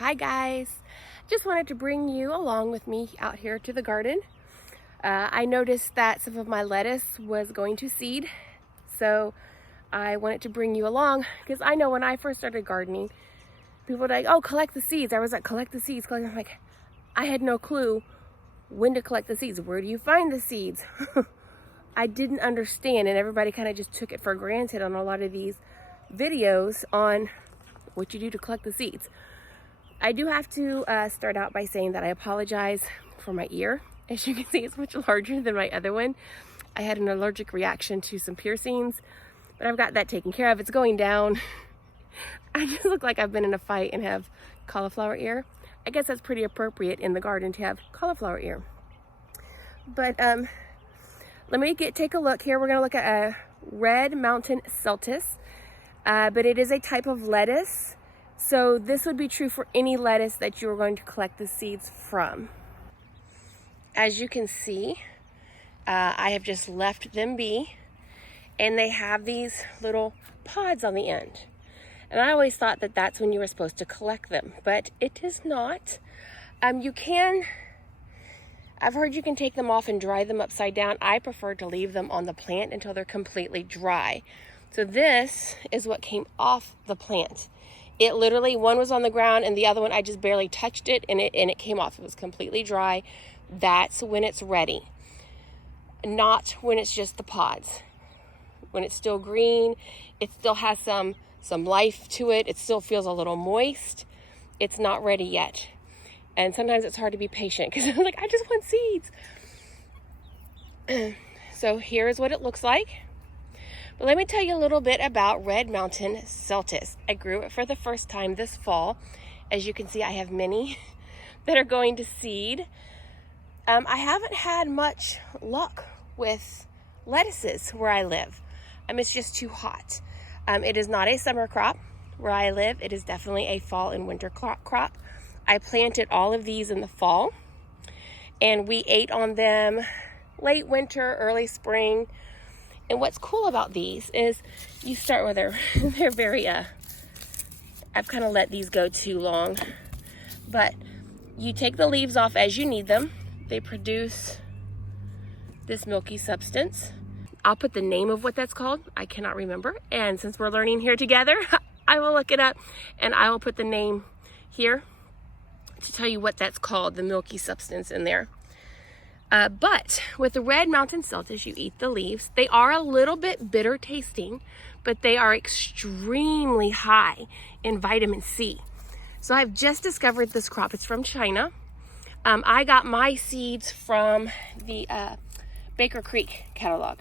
Hi guys, just wanted to bring you along with me out here to the garden. I noticed that some of my lettuce was going to seed, so I wanted to bring you along because I know when I first started gardening, people were like, oh, collect the seeds. I was like, collect the seeds. I'm like, I had no clue when to collect the seeds. Where do you find the seeds? I didn't understand, and everybody kind of just took it for granted on a lot of these videos on what you do to collect the seeds. I do have to start out by saying that I apologize for my ear. As you can see, it's much larger than my other one. I had an allergic reaction to some piercings, but I've got that taken care of. It's going down. I just look like I've been in a fight and have cauliflower ear. I guess that's pretty appropriate in the garden to have cauliflower ear. But let me take a look here. We're gonna look at a Red Mountain Celtis, but it is a type of lettuce. So this would be true for any lettuce that you're going to collect the seeds from. As you can see, I have just left them be, and they have these little pods on the end. And I always thought that that's when you were supposed to collect them, but it is not. I've heard you can take them off and dry them upside down. I prefer to leave them on the plant until they're completely dry. So this is what came off the plant. It literally, one was on the ground and the other one, I just barely touched it and it came off. It was completely dry. That's when it's ready. Not when it's just the pods. When it's still green, it still has some life to it. It still feels a little moist. It's not ready yet. And sometimes it's hard to be patient because I'm like, I just want seeds. So here's what it looks like. But let me tell you a little bit about Red Mountain Celtis. I grew it for the first time this fall. As you can see, I have many that are going to seed. I haven't had much luck with lettuces where I live. It's just too hot. It is not a summer crop where I live. It is definitely a fall and winter crop. I planted all of these in the fall, and we ate on them late winter, early spring. And what's cool about these is you start with they're very, I've kind of let these go too long, but you take the leaves off as you need them. They produce this milky substance. I'll put the name of what that's called. I cannot remember. And since we're learning here together, I will look it up and I will put the name here to tell you what that's called, the milky substance in there. But with the Red Mountain Celtis, you eat the leaves. They are a little bit bitter tasting, but they are extremely high in vitamin C. So I've just discovered this crop. It's from China. I got my seeds from the Baker Creek catalog.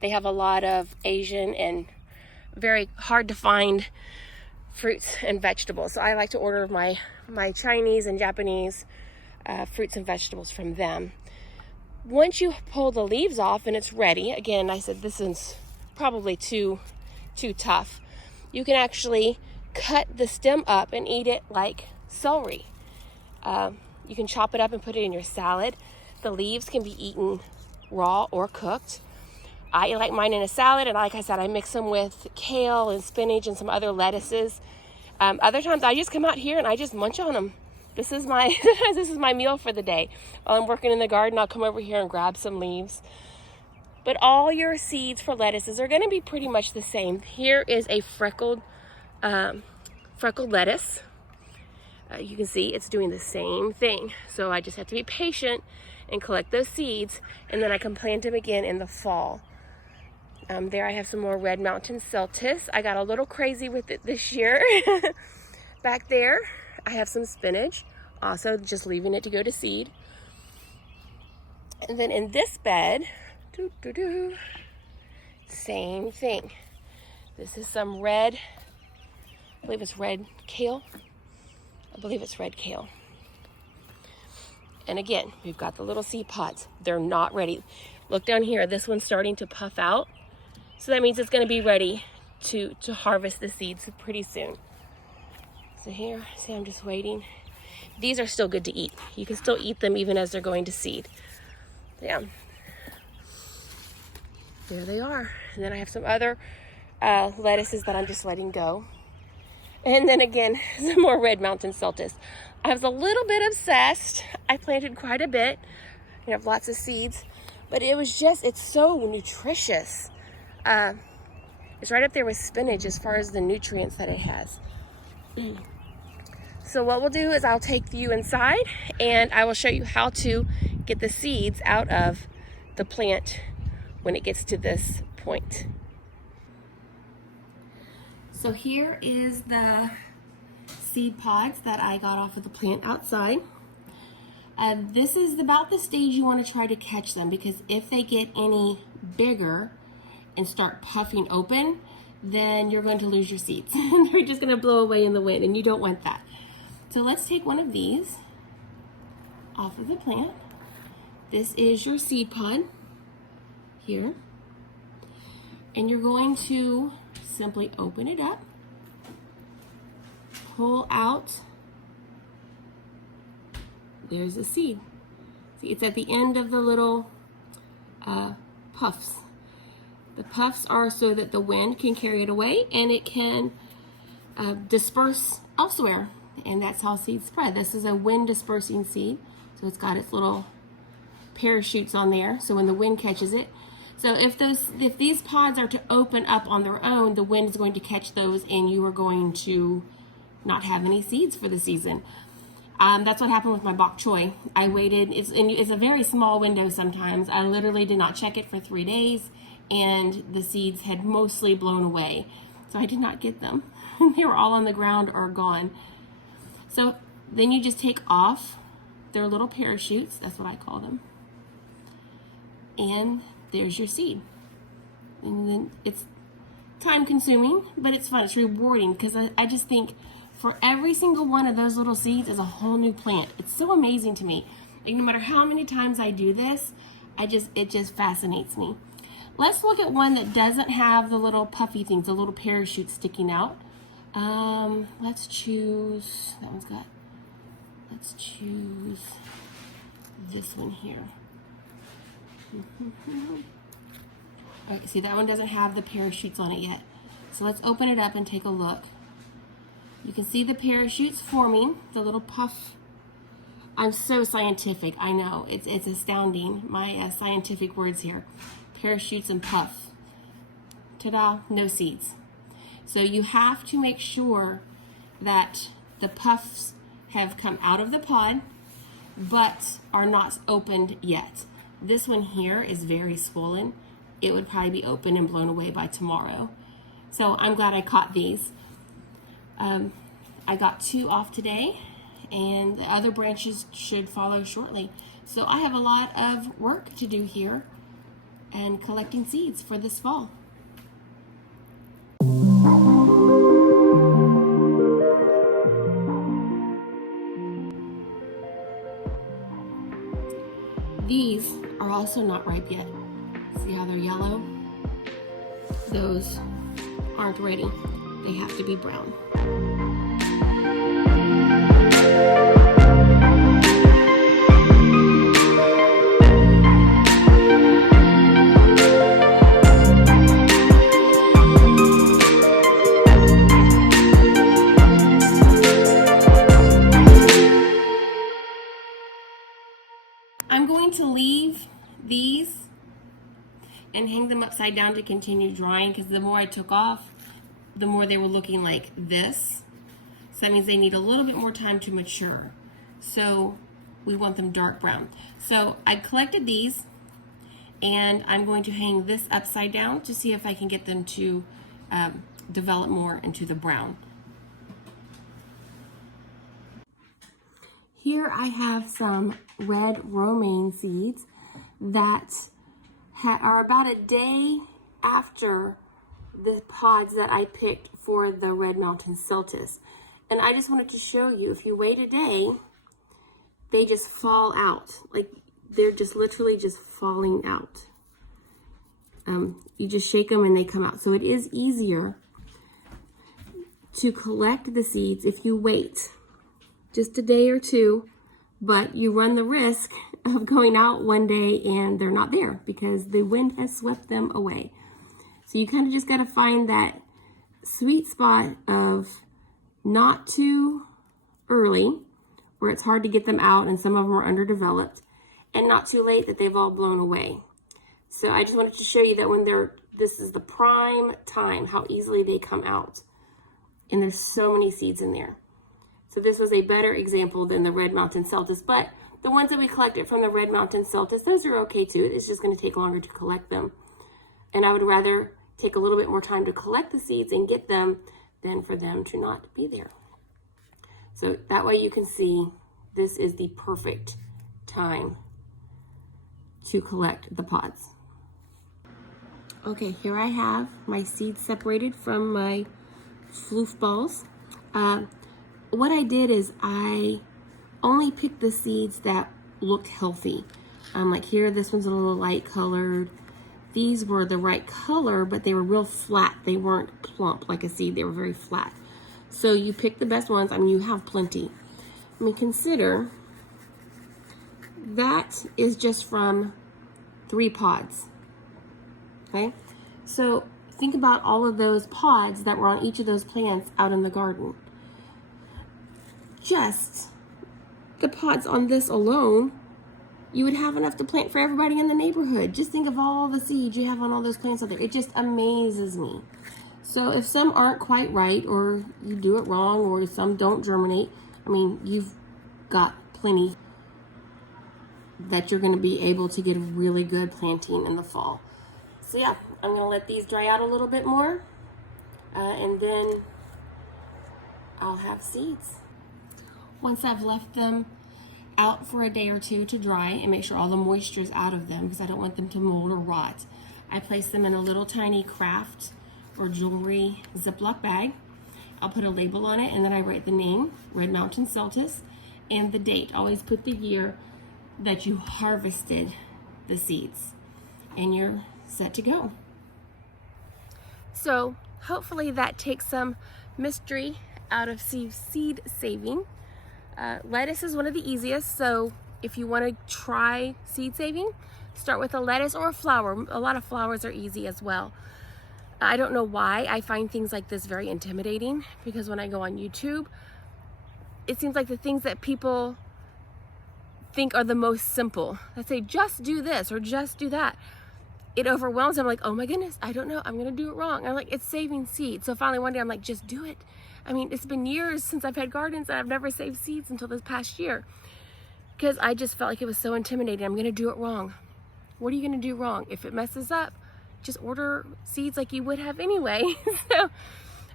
They have a lot of Asian and very hard to find fruits and vegetables. So I like to order my Chinese and Japanese fruits and vegetables from them. Once you pull the leaves off and it's ready, again, I said this is probably too tough. You can actually cut the stem up and eat it like celery. You can chop it up and put it in your salad. The leaves can be eaten raw or cooked. I like mine in a salad, and like I said, I mix them with kale and spinach and some other lettuces. Other times I just come out here and I just munch on them. This is my meal for the day. While I'm working in the garden, I'll come over here and grab some leaves. But all your seeds for lettuces are going to be pretty much the same. Here is a freckled lettuce. You can see it's doing the same thing. So I just have to be patient and collect those seeds, and then I can plant them again in the fall. There I have some more Red Mountain Celtis. I got a little crazy with it this year. Back there, I have some spinach, also just leaving it to go to seed. And then in this bed, same thing. This is some red, I believe it's red kale. And again, we've got the little seed pods. They're not ready. Look down here, this one's starting to puff out. So that means it's gonna be ready to harvest the seeds pretty soon. So here, see, I'm just waiting. These are still good to eat. You can still eat them even as they're going to seed. Yeah. There they are. And then I have some other lettuces that I'm just letting go. And then again, some more Red Mountain Celtis. I was a little bit obsessed. I planted quite a bit. You have lots of seeds, but it was just, it's so nutritious. It's right up there with spinach as far as the nutrients that it has. So what we'll do is I'll take you inside and I will show you how to get the seeds out of the plant when it gets to this point. So here is the seed pods that I got off of the plant outside. This is about the stage you want to try to catch them, because if they get any bigger and start puffing open, then you're going to lose your seeds. They're just going to blow away in the wind, and you don't want that. So let's take one of these off of the plant. This is your seed pod here. And you're going to simply open it up, pull out, there's a seed. See, it's at the end of the little puffs. The puffs are so that the wind can carry it away and it can disperse elsewhere. And that's how seeds spread. This is a wind dispersing seed. So it's got its little parachutes on there. So when the wind catches it. So if these pods are to open up on their own, the wind is going to catch those and you are going to not have any seeds for the season. That's what happened with my bok choy. I waited, it's a very small window sometimes. I literally did not check it for 3 days and the seeds had mostly blown away. So I did not get them. They were all on the ground or gone. So then you just take off their little parachutes, that's what I call them. And there's your seed. And then it's time consuming, but it's fun, it's rewarding, because I just think for every single one of those little seeds is a whole new plant. It's so amazing to me. Like, no matter how many times I do this, it just fascinates me. Let's look at one that doesn't have the little puffy things, the little parachutes sticking out. Let's choose, let's choose this one here. Okay, see, that one doesn't have the parachutes on it yet. So let's open it up and take a look. You can see the parachutes forming, the little puff. I'm so scientific, I know. It's astounding, my scientific words here. Parachutes and puff. Ta-da, no seeds. So you have to make sure that the puffs have come out of the pod, but are not opened yet. This one here is very swollen. It would probably be open and blown away by tomorrow. So I'm glad I caught these. I got 2 off today, and the other branches should follow shortly. So I have a lot of work to do here and collecting seeds for this fall. These are also not ripe yet. See how they're yellow? Those aren't ready. They have to be brown. I'm going to leave these and hang them upside down to continue drying, because the more I took off, the more they were looking like this. So that means they need a little bit more time to mature. So we want them dark brown. So I collected these and I'm going to hang this upside down to see if I can get them to develop more into the brown. Here I have some red romaine seeds that are about a day after the pods that I picked for the Red Mountain Celtis. And I just wanted to show you, if you wait a day, they just fall out. Like, they're just literally just falling out. You just shake them and they come out. So it is easier to collect the seeds if you wait just a day or two, but you run the risk of going out one day and they're not there because the wind has swept them away. So you kind of just got to find that sweet spot of not too early where it's hard to get them out and some of them are underdeveloped, and not too late that they've all blown away. So I just wanted to show you that when this is the prime time, how easily they come out. And there's so many seeds in there. So this was a better example than the Red Mountain Celtis, but the ones that we collected from the Red Mountain Celtis, those are okay too. It's just going to take longer to collect them. And I would rather take a little bit more time to collect the seeds and get them than for them to not be there. So that way you can see this is the perfect time to collect the pods. Okay, here I have my seeds separated from my floof balls. What I did is I only picked the seeds that looked healthy. Like here, this one's a little light colored. These were the right color, but they were real flat. They weren't plump like a seed. They were very flat. So you pick the best ones. I mean, you have plenty. I mean, consider that is just from 3 pods. Okay, so think about all of those pods that were on each of those plants out in the garden. Just the pods on this alone, you would have enough to plant for everybody in the neighborhood. Just think of all the seeds you have on all those plants out there. It just amazes me. So if some aren't quite right, or you do it wrong, or some don't germinate, I mean, you've got plenty that you're going to be able to get a really good planting in the fall. So yeah, I'm going to let these dry out a little bit more, and then I'll have seeds. Once I've left them out for a day or two to dry and make sure all the moisture is out of them because I don't want them to mold or rot, I place them in a little tiny craft or jewelry Ziploc bag. I'll put a label on it, and then I write the name, Red Mountain Celtis, and the date. Always put the year that you harvested the seeds, and you're set to go. So hopefully that takes some mystery out of seed saving. Lettuce is one of the easiest, so if you want to try seed saving, start with a lettuce or a flower. A lot of flowers are easy as well. I don't know why I find things like this very intimidating, because when I go on YouTube, it seems like the things that people think are the most simple, that say just do this or just do that, it overwhelms them. I'm like, oh my goodness, I don't know, I'm gonna do it wrong. I'm like, it's saving seeds. So finally one day I'm like, just do it. I mean, it's been years since I've had gardens and I've never saved seeds until this past year, because I just felt like it was so intimidating. I'm gonna do it wrong. What are you gonna do wrong? If it messes up, just order seeds like you would have anyway. So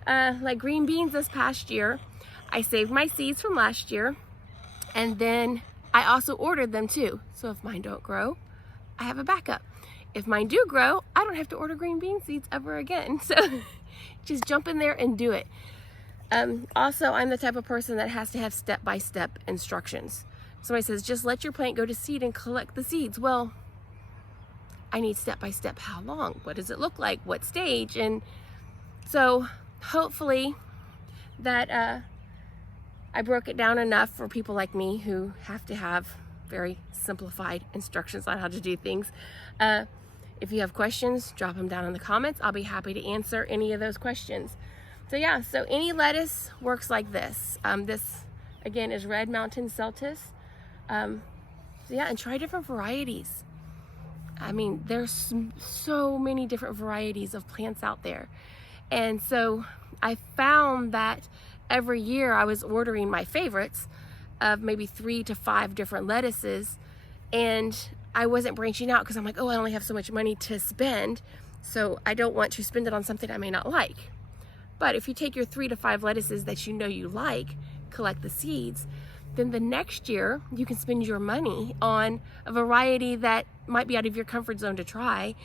like green beans this past year, I saved my seeds from last year, and then I also ordered them too. So if mine don't grow, I have a backup. If mine do grow, I don't have to order green bean seeds ever again. So just jump in there and do it. Also, I'm the type of person that has to have step-by-step instructions. Somebody says, just let your plant go to seed and collect the seeds. Well, I need step-by-step. How long? What does it look like? What stage? And so hopefully that I broke it down enough for people like me who have to have very simplified instructions on how to do things. If you have questions, drop them down in the comments. I'll be happy to answer any of those questions. So yeah, so any lettuce works like this. This again is Red Mountain Celtis. So yeah, and try different varieties. I mean, there's so many different varieties of plants out there. And so I found that every year I was ordering my favorites of maybe 3 to 5 different lettuces, and I wasn't branching out because I'm like, oh, I only have so much money to spend, so I don't want to spend it on something I may not like. But if you take your 3 to 5 lettuces that you know you like, collect the seeds, then the next year you can spend your money on a variety that might be out of your comfort zone to try,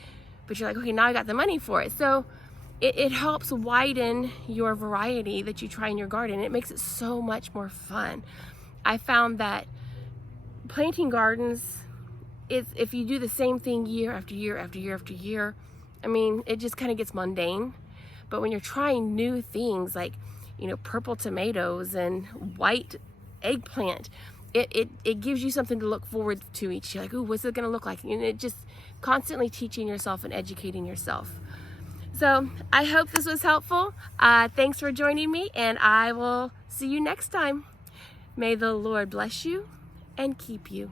but you're like, okay, now I got the money for it. So it helps widen your variety that you try in your garden. It makes it so much more fun. I found that planting gardens is, if you do the same thing year after year after year after year, I mean, it just kind of gets mundane. But when you're trying new things like, you know, purple tomatoes and white eggplant, it gives you something to look forward to each year. Like, ooh, what's it gonna look like? And it just constantly teaching yourself and educating yourself. So I hope this was helpful. Thanks for joining me, and I will see you next time. May the Lord bless you and keep you.